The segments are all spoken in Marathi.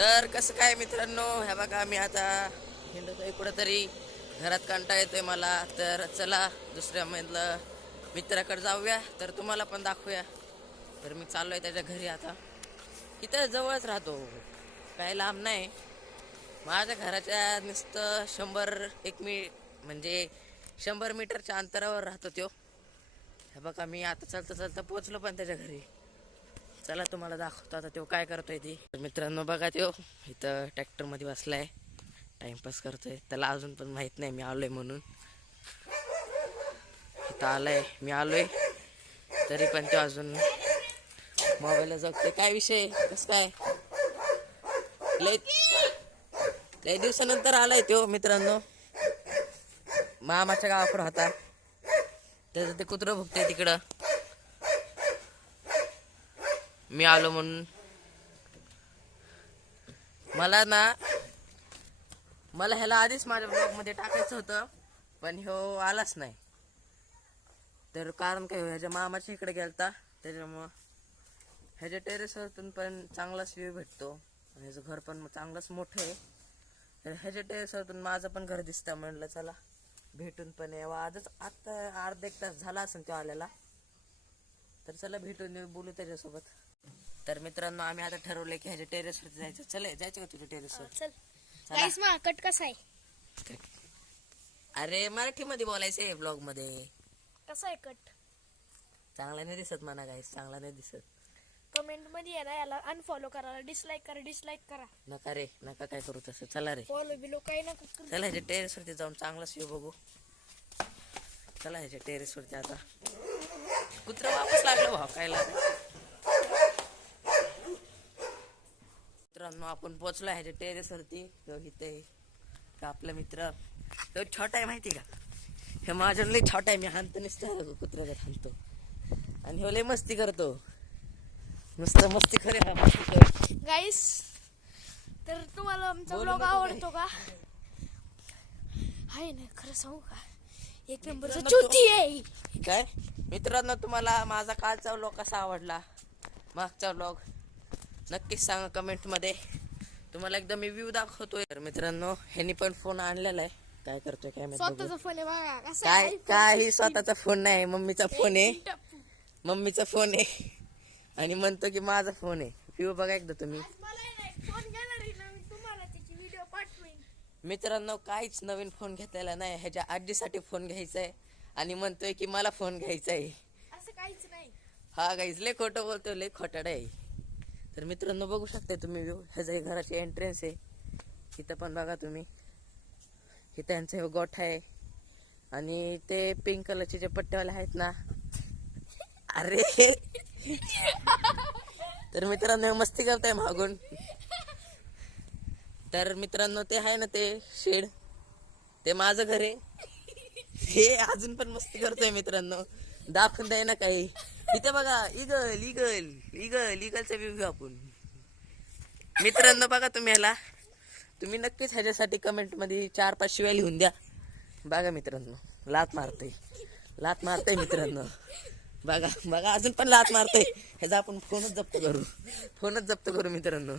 तर कसं काय मित्रांनो, ह्या बघा मी आता हिंडतोय कुठंतरी, घरात कंटाळा येतोय मला. तर चला दुसऱ्या मधलं मित्राकडे जाऊया, तर तुम्हाला पण दाखवूया. तर मी चाललोय त्याच्या घरी. आता इथं जवळच राहतो, काही लांब नाही. माझ्या घराच्या नुसतं 100 मीटरच्या अंतरावर राहतो तो. हे बघा मी आता चालता चालता पोचलो पण त्याच्या घरी. चला तुम्हाला दाखवतो आता तो काय करतोय ती. मित्रांनो बघा तो इथं ट्रॅक्टर मध्ये बसलाय, टाइमपास करतोय. त्याला अजून पण माहित नाही मी आलोय म्हणून. इथं आलाय, मी आलोय, तरी पण तो अजून मोबाईलला जगतोय. काय विषय, कस काय लय लय दिवसानंतर आलाय तो मित्रांनो. मामाच्या गावाकडे होता, त्याचं ते कुत्रं भुकते तिकडं. मी आलो म्हणून. मला ह्याला आधीच माझ्या ब्लॉग मध्ये टाकायचं होतं, पण ह्यो आलाच नाही. तर कारण काय, ह्याच्या मामाच्या इकडे गेलता, त्याच्यामुळं ह्याच्या टेरेसवरतून पण चांगलाच व्ह्यू भेटतो. आणि ह्याचं घर पण चांगलंच मोठं आहे. तर ह्याच्या टेरेसवरतून माझं पण घर दिसतं. म्हणलं चला भेटून पण यावं. आजच आत्ता अर्धा एक तास झाला असेल तो आलेला. तर चला भेटून येऊ, बोलू त्याच्यासोबत. तर मित्रांनो आम्ही आता ठरवलंय की ह्याच्या टेरेसवरती जायचं. जायचं का तुझ्या टेरेसवर? चल गाइस, मा कट कसा आहे? अरे मराठीमध्ये बोलायचं आहे ब्लॉग मध्ये. कसा आहे कट? चांगला नाही दिसत म्हणा गाईस, चांगला नाही दिसत. कमेंट मध्ये आहे ना, याला अनफॉलो करा, डिसलाईक करा. नका रे, नका काय करू तसं. चला रे, फॉलो बिलो काही नका करू. चला ह्याच्या टेरेसवरती जाऊन चांगलाच व्ह्यू बघू. चला ह्याच्या टेरेसवरती. आता कुत्रं वापस लागलं भाव काय मित्रांनो आपण पोचलो ह्याच्या टेरेसवरती. तो इथे का आपला मित्र, तो छोटा आहे माहिती का? हे माझ्या लय छोटा आहे. मी हाणतो नुसतं कुत्र्याला हाणतो, आणि हे लय मस्ती करतो. नुसतं मस्ती खरे हा मस्ती कर. गाइस, तर तुम्हाला आमचा बोलू ब्लॉग नको आवडतो का? हाय ना, खरं सांगू का, एक नंबरचा मित्रांनो, चुती आहे. काय मित्रांनो, तुम्हाला माझा कालचा व्लॉग कसा आवडला, मागचा व्लॉग नक्कीच सांगा कमेंट मध्ये. तुम्हाला एकदम मी व्ह्यू दाखवतोय. तर मित्रांनो ह्यानी पण फोन आणलेला आहे. काय करतोय काय माहिती. स्वतःचा फोन आहे बघा कसा काय आहे. काही स्वतःचा फोन नाही, मम्मीचा फोन आहे. मम्मीचा फोन आहे आणि म्हणतो की माझा फोन आहे. व्ह्यू बघा एकदा तुम्ही. फोन घेणार आहे ना मी, तुम्हाला त्याची व्हिडिओ पाठवेन. मित्रांनो काहीच नवीन फोन घेतलेला नाही. ह्याच्या आजीसाठी फोन घ्यायचा आहे आणि म्हणतोय की मला फोन घ्यायचा आहे. असं काहीच नाही. हा गाईज लय खोटं बोलतोय, लय खोटाड आहे. तर मित्रांनो बघू शकता तुम्ही व्ह्यू. ह्याचं घराची एंट्रन्स आहे. इथं पण बघा तुम्ही, इथं त्यांचं हे गोठा आहे. आणि ते पिंक कलरचे जे पट्ट्यावाले आहेत ना, अरे तर मित्रांनो मस्ती करताय मागून. तर मित्रांनो ते आहे ना ते शेड, ते माझं घर आहे. हे अजून पण मस्ती करतोय मित्रांनो, दाखवून द्याय ना काही. इथे बघा इगलचा व्ह्यू घेऊ आपण. मित्रांनो बघा तुम्ही ह्याला, तुम्ही नक्कीच ह्याच्यासाठी कमेंट मध्ये 4-5 शिव्या लिहून द्या. बघा मित्रांनो लात मारतोय मित्रांनो. बघा अजून पण लात मारतोय. ह्याचा आपण फोनच जप्त करू मित्रांनो.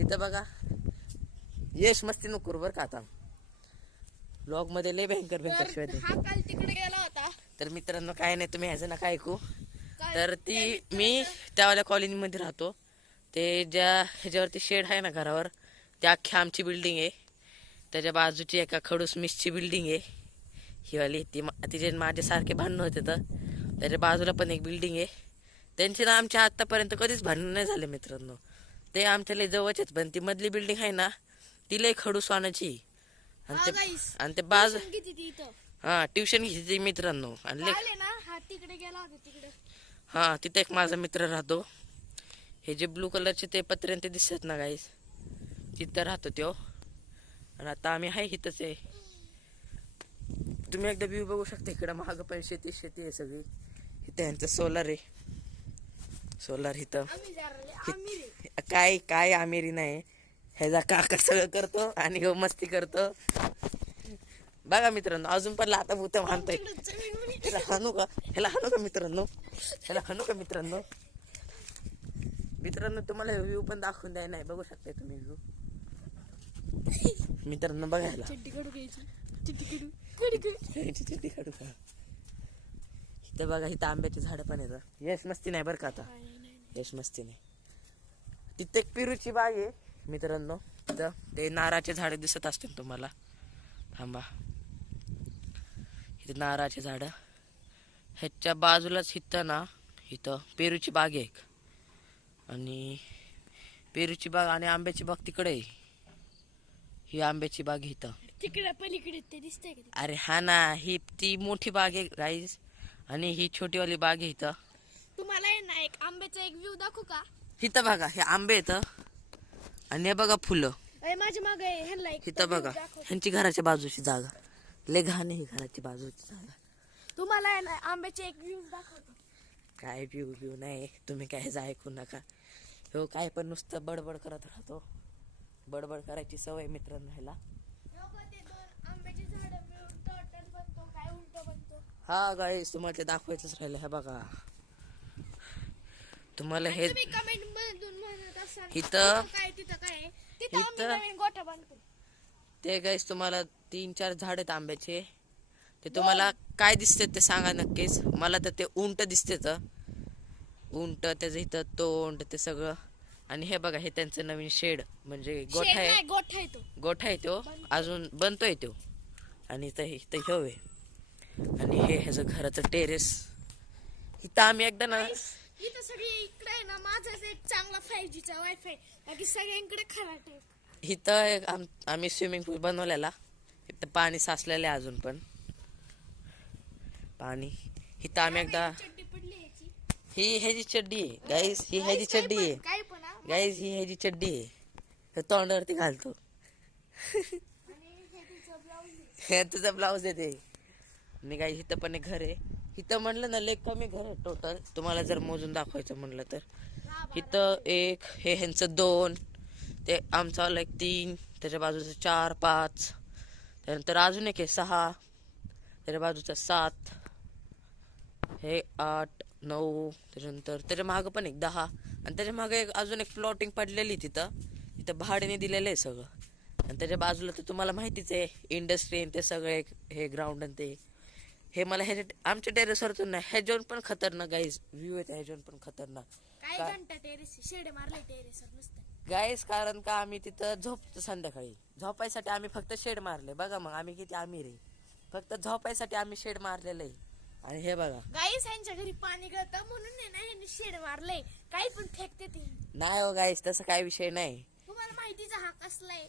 इथं बघा, यश मस्ती नको करू बरं का. आता ब्लॉग मध्ये लय भयंकर शिवाय. हा काल तिकडे गेला होता. तर मित्रांनो काय नाही, तुम्ही ह्याचं नका ऐकू. तर मी त्यावाल्या कॉलनीमध्ये राहतो. ते ज्या ह्याच्यावरती शेड आहे ना घरावर, त्या अख्ख्या आमची बिल्डिंग आहे. त्याच्या बाजूची एका खडूस मिसची बिल्डिंग आहे ही वाली. तिचे माझ्यासारखे भांडणं होते. तर त्याच्या बाजूला पण एक बिल्डिंग आहे. त्यांचे ना आमच्या आत्तापर्यंत कधीच भांडणं नाही झाले मित्रांनो. ते आमच्या लय जवळचेच. पण ती मधली बिल्डिंग आहे ना, ती लय खडूस वाणाची. आणि ते बाजू हा ट्युशन घेते मित्रांनो. आणि तिकडे गेला होता तिकडे. हा तिथे एक माझा मित्र राहतो. हे जे ब्लू कलरचे ते पत्रे ते दिसत ना गाईस, तिथं राहतो तो. आणि आता आम्ही आहे इथंच आहे. तुम्ही एकदा व्ह्यू बघू शकता. इकडं महाग पण शेती आहे सगळी. इथं यांचं सोलर आहे. सोलर इथं काय आमिरी नाही. ह्याचा काका सगळं करतो आणि हो मस्ती करतो. बघा मित्रांनो अजून पण लाता भूत मानतोय. ह्याला हाणू का मित्रांनो? मित्रांनो तुम्हाला व्ह्यू पण दाखवून द्याय नाही, बघू शकता तुम्ही व्ह्यू मित्रांनो बघायला. चिट्टी काढू घ्यायची, चिट्टी काढू काढू काढू. चिट्टी काढू का? इथं बघा, इथं आंब्याची झाडं पण येतं. यश मस्ती नाही बरं का आता, यश मस्ती नाही. तिथे एक पेरूची बाग आहे मित्रांनो, तिथं ते नारळाचे झाडं दिसत असतील तुम्हाला. थांबा, इथे नारळाचे झाडं, ह्याच्या बाजूलाच इथं ना, इथं पेरूची बाग आहे एक, आणि पेरूची बाग आणि आंब्याची बाग तिकडे आहे. ही आंब्याची बाग इथं तिकडे पलीकडे ते दिसतंय का? अरे हा ना, ही ती मोठी बाग आहे गाईज, आणि ही छोटीवाली बाग आहे इथं. तुम्हाला आहे ना एक आंब्याचा एक व्ह्यू दाखवू का? इथं बघा, हे आंबे येतं आणि हे बघा फुलं. माझ्या मागे ह्यांना एक इथं बघा, ह्यांची घराच्या बाजूची जागा लय घाण आहे, ही घराची बाजूची जागा. तुम्हाला आहे ना आंब्याचे एक व्ह्यू दाखवतो. काय व्ह्यू नाही, तुम्ही काय ऐकू नका. हो काय पण नुसतं बडबड करत राहतो, बडबड करायची सवय मित्रांनो ह्याला. ते दोन आंब्याची झाडं मिळून टोटल बनतो काय उलट बनतो. हा गाईस, तुम्हाला ते दाखवायचंच राहिलं. हे बघा, तुम्हाला हे तुम्ही कमेंट मधून म्हणत असाल इथं काय तिथं काय आहे? तिथं आम्ही नवीन गोठा बांधतो. ते गाईस तुम्हाला 3-4 झाड आहेत आंब्याचे. ते तुम्हाला काय दिसते ते सांगा नक्कीच. मला तर ते उंट दिसते, उंट, त्याचं इथं तोंड, ते सगळं. आणि हे बघा, हे त्यांचं नवीन शेड म्हणजे गोठा शेड आहे, नाही, गोठा आहे तो. गोठा आहे तो, अजून बनतोय तो. आणि इथं ह्यो आहे, आणि हे ह्याचं घराचं टेरेस. इथं आम्ही एकदा ना, इथं सगळी इकडे आहे ना, माझाच एक चांगला 5G चा वायफाय, बाकी सगळ्यांकडे खराट आहे. इथं एक आम्ही स्विमिंग पूल बनवलेला. इथं पाणी साचलेलं आहे अजून पण पाणी. इथं आम्ही एकदा, चड्डी पडली याची. ही ह्याची चड्डी आहे गाईस, ही ह्याची चड्डी आहे काय पण हा. गाईस, ही ह्याची चड्डी आहे. हे तोंडावरती घालतो. आणि हे तिचं ब्लाऊज आहे. हे तुझा ब्लाऊज येते. आणि गाईस इथं पण एक घर आहे. इथं म्हणलं ना लय कमी घर आहे टोटल, तुम्हाला जर मोजून दाखवायचं म्हणलं तर. इथं एक, हे ह्यांचं 2, ते आमचा वाला एक 3, त्याच्या बाजूचं 4, 5, त्यानंतर अजून एक आहे 6, त्याच्या बाजूचा 7, हे 8, 9, त्याच्यानंतर त्याच्या मागं पण एक 10, आणि त्याच्या मागं एक अजून एक प्लॉटिंग पडलेली तिथं भाड्याने दिलेलं आहे सगळं. आणि त्याच्या बाजूला तर तुम्हाला माहितीच आहे, इंडस्ट्री ते सगळे हे ग्राउंड आणि ते. हे मला आमच्या टेरेसवरतून नाही, ह्याच्यावरून पण खतरनाक गाईज व्ह्यू आहे, ह्याच्यावरून पण खतरनाक काय घंटा टेरेस शेड मारले टेरेसवर नुसतं. गाईज. कारण का आम्ही तिथं झोपतो संध्याकाळी, झोपायसाठी आम्ही फक्त शेड मारले. बघा मग आम्ही किती आमिर आहे, फक्त झोपायसाठी आम्ही शेड मारलेलं आहे. आणि हे बघा गाईस, यांच्या घरी पाणी गळतं म्हणून आहे ना यांनी शेड मारले, काही पण फेकते ते. नाही हो गाईज, तसं काय विषय नाही. तुम्हाला माहितीचा हा कसलाय?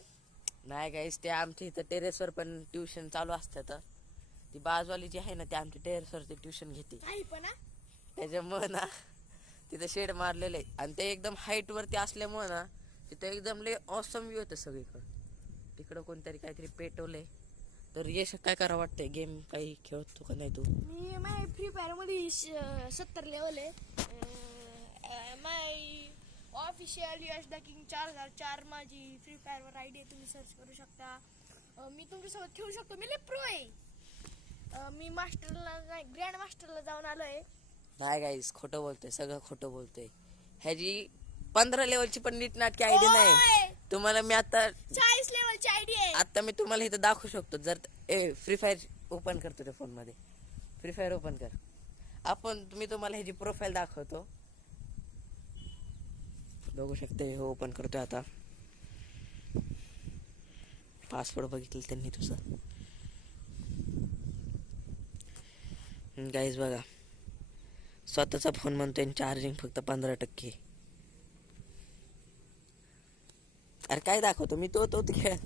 नाही गाईज, ते आमच्या इथं टेरेसवर पण ट्युशन चालू असतात. ती बाजूवाली जी आहे ना, ती आमच्या टेरेसवरती ट्युशन घेते, काही पण हा. त्याच्यामुळे ना तिथं शेड मारलेलं आहे. आणि ते एकदम हाईट वरती असल्यामुळे ना तिथं एकदम लय ऑसम व्ह्यू होतं सगळीकडं. तिकडं कोणतरी काहीतरी पेटवलंय. तर यश काय करा वाटतंय, गेम काही खेळतो का नाही तू? मी माय फ्री फायर मध्ये 70 लेवल आहे. माय ऑफिशियल यश द किंग 4004 माझी फ्री फायर वर आयडी आहे, तुम्ही सर्च करू शकता. मी तुमच्यासोबत खेळू शकतो, मी लय प्रो आहे. मी मास्टरला ग्रँड मास्टरला जाऊन आलोय. नाही गाईस, खोटं बोलतोय, सगळं खोटं बोलतोय. ह्याची 15 लेवलची पण नीट नाटकी आयडी नाही. तुम्हाला मी आता 40 लेवलची आयडी आहे. आता मी तुम्हाला इथं दाखवू शकतो. जर फ्री फायर ओपन करतो त्या फोन मध्ये, फ्री फायर ओपन कर. मी तुम्हाला ह्याची प्रोफाईल दाखवतो, बघू शकते. हो, ओपन करतोय आता. पासवर्ड बघितलं त्यांनी तुझा गाईज. बघा, स्वतःचा फोन म्हणतोय, चार्जिंग फक्त 15%. अरे काय दाखवतो मी, तो खेळ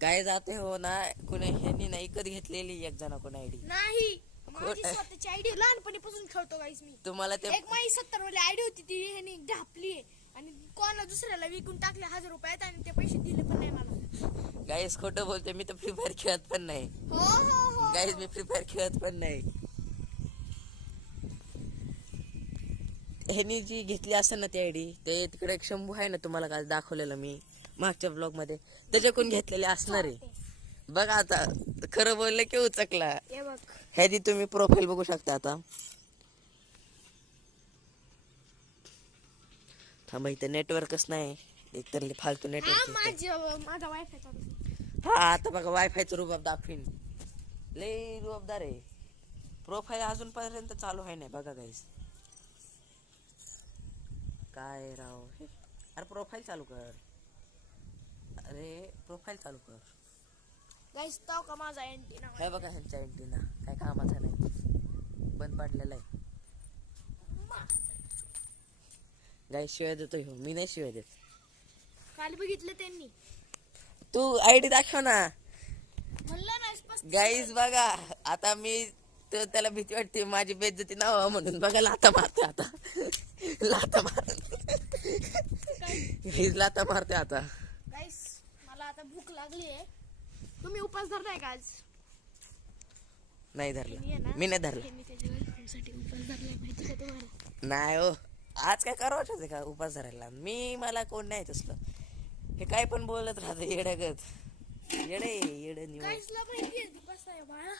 गाय जाते हो ना. कुणी ह्यांनी नाही विकत घेतलेली एक जण कोण आयडी नाही, माझी स्वतःची आयडी लहानपणीपासून खेळतो गाईस मी. तुम्हाला ते एक माझी 70 वाली आयडी होती, ती ह्यानी ढापली आणि कोणाला दुसऱ्याला विकून टाकले 1000 रुपयात, आणि ते पैसे दिले पण नाही मला. गाईस खोटं बोलते, मी तर फ्री फायर खेळत पण नाही. हो हो हो गाईस, मी फ्री फायर खेळत पण नाही. ह्यांनी जी घेतली असेल ना ती आयडी, ते तिकडे एक शंभू आहे ना, तुम्हाला काय दाखवलेलं मी मागच्या ब्लॉग मध्ये, त्याच्याकडून घेतलेले असणार आहे. बघा आता, खरं बोललं की उचकला. हे बघ, ह्याची तुम्ही प्रोफाईल बघू शकता. आता थांबा इथं नेटवर्कच नाही एकतर लय फालतू हा नेटवर्क. माझा वायफाय चालू आहे. हा आता बघा वायफायचं रुबाब दाखवीन. लय रुबाबदार आहे. प्रोफाईल अजूनपर्यंत चालू आहे नाही बघा गाईस. काय राव हे. अरे प्रोफाईल चालू कर. अरे प्रोफाईल चालू कर. गाईस ताव का माझा अँटीना हे बघा ह्यांच्या अँटीना काय कामाचा नाही बंद पडलेला आहे. गाईस शिवाय देतो ह्यो. मी नाही शिवाय देत. काल बघितलं त्यांनी तू आयडी दाखव ना. म्हणलं ना स्पष्ट. गाईज बघा आता मी तर त्याला भीती वाटते माझी बेइज्जती ना व्हावं म्हणून बघा लाथा मारते आता. लाथा मार गाईज लाथा मारते आता. गाईस मला आता भूक लागली आहे. तुम्ही उपास धरताय का आज? नाही धरलं मी नाही धरलं. मी त्याच्या गर्लफ्रेंडसाठी उपास धरलाय माहिती का तुम्हाला? नाही हो आज काय करावंच आहे का उपास धरायला. मला कोण नाही तसलं. हे काय पण बोलत राहतं येड्यागत. येडे न्यूज. गाईसला माहिती आहे कसा आहे बाळा.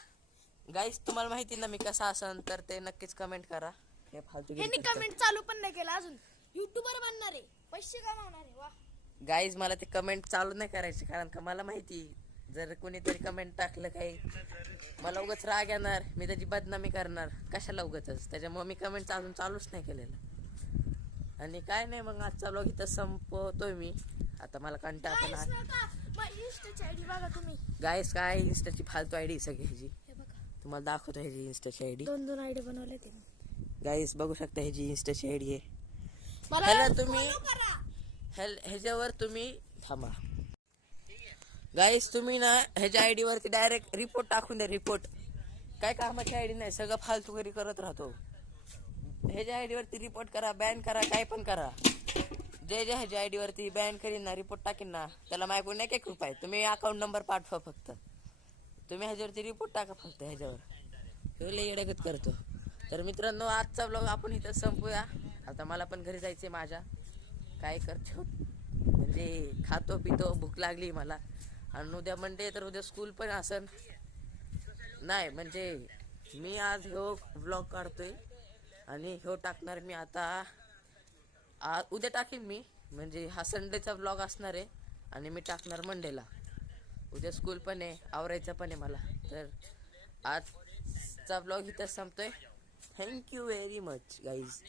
गाईस तुम्हाला माहिती ना मी कसा असन तर ते नक्कीच कमेंट करा. हे फालतू ह्यांनी कमेंट चालू पण नाही केला अजून. युट्यूबर बनणार आहे, पैसे कमावणार आहे. वा गाईज मला ते कमेंट चालू नाही करायचे कारण का मला माहिती जर कोणीतरी कमेंट टाकलं काही मला उगाच राग येणार. मी त्याची बदनामी करणार कशाला उगाचच. त्याच्यामुळे मी कमेंट अजून चालूच नाही केलेलं. आणि काय नाही मग आजचा ब्लॉग इथं संपवतोय मी. आता मला कंटाळा पण गाईस नका मग इंस्टाची आयडी बघा तुम्ही. गाईस काय इंस्टाची फालतू आयडी सगळी ह्याची हे बघा तुम्हाला दाखवतो ह्याची इंस्टाची आयडी. 2 आयडी बनवले त्यांनी. गाईस बघू शकता ह्याची इंस्टाची आयडी आहे. मला ह्याला तुम्ही follow करा. ह्याच्यावर तुम्ही थांबा. गाईस तुम्ही ना ह्याच्या आयडी वरती डायरेक्ट रिपोर्ट टाकून द्या. रिपोर्ट काय कामाची आयडी नाही सगळं फालतू घरी करत राहतो. ह्याच्या आयडी वरती रिपोर्ट करा बॅन करा काय पण करा. जे ह्याच्या आयडी वरती बॅन करीन ना रिपोर्ट टाकीन ना त्याला माझ्याकडून 1 रुपये. तुम्ही अकाउंट नंबर पाठवा फक्त. तुम्ही ह्याच्यावरती रिपोर्ट टाका फक्त ह्याच्यावर. हे लय येड्यागत करतो. तर मित्रांनो आजचा ब्लॉग आपण इथं संपूया. आता मला पण घरी जायचंय माझ्या. काय करतो म्हणजे खातो पितो भूक लागली मला. आणि उद्या मंडे तर उद्या स्कूल पण असन नाही म्हणजे मी आज ह्यो ब्लॉग काढतोय आणि ह्यो टाकणार मी आता उद्या टाकीन मी. म्हणजे हा संडेचा ब्लॉग असणार आहे आणि मी टाकणार मंडेला. उद्या स्कूल पण आहे आवरायचं पण आहे मला. तर आजचा ब्लॉग इथं संपतोय. Thank you very much guys.